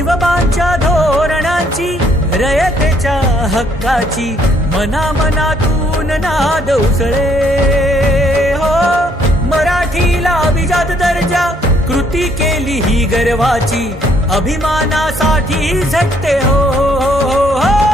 शिवबांच्या धोरणांची रयतेच्या हक्काची मनामनातून नाद उसळे हो. मराठीला अभिजात दर्जा कृती केली ही गर्वाची अभिमानासाठी झटते हो, हो, हो, हो.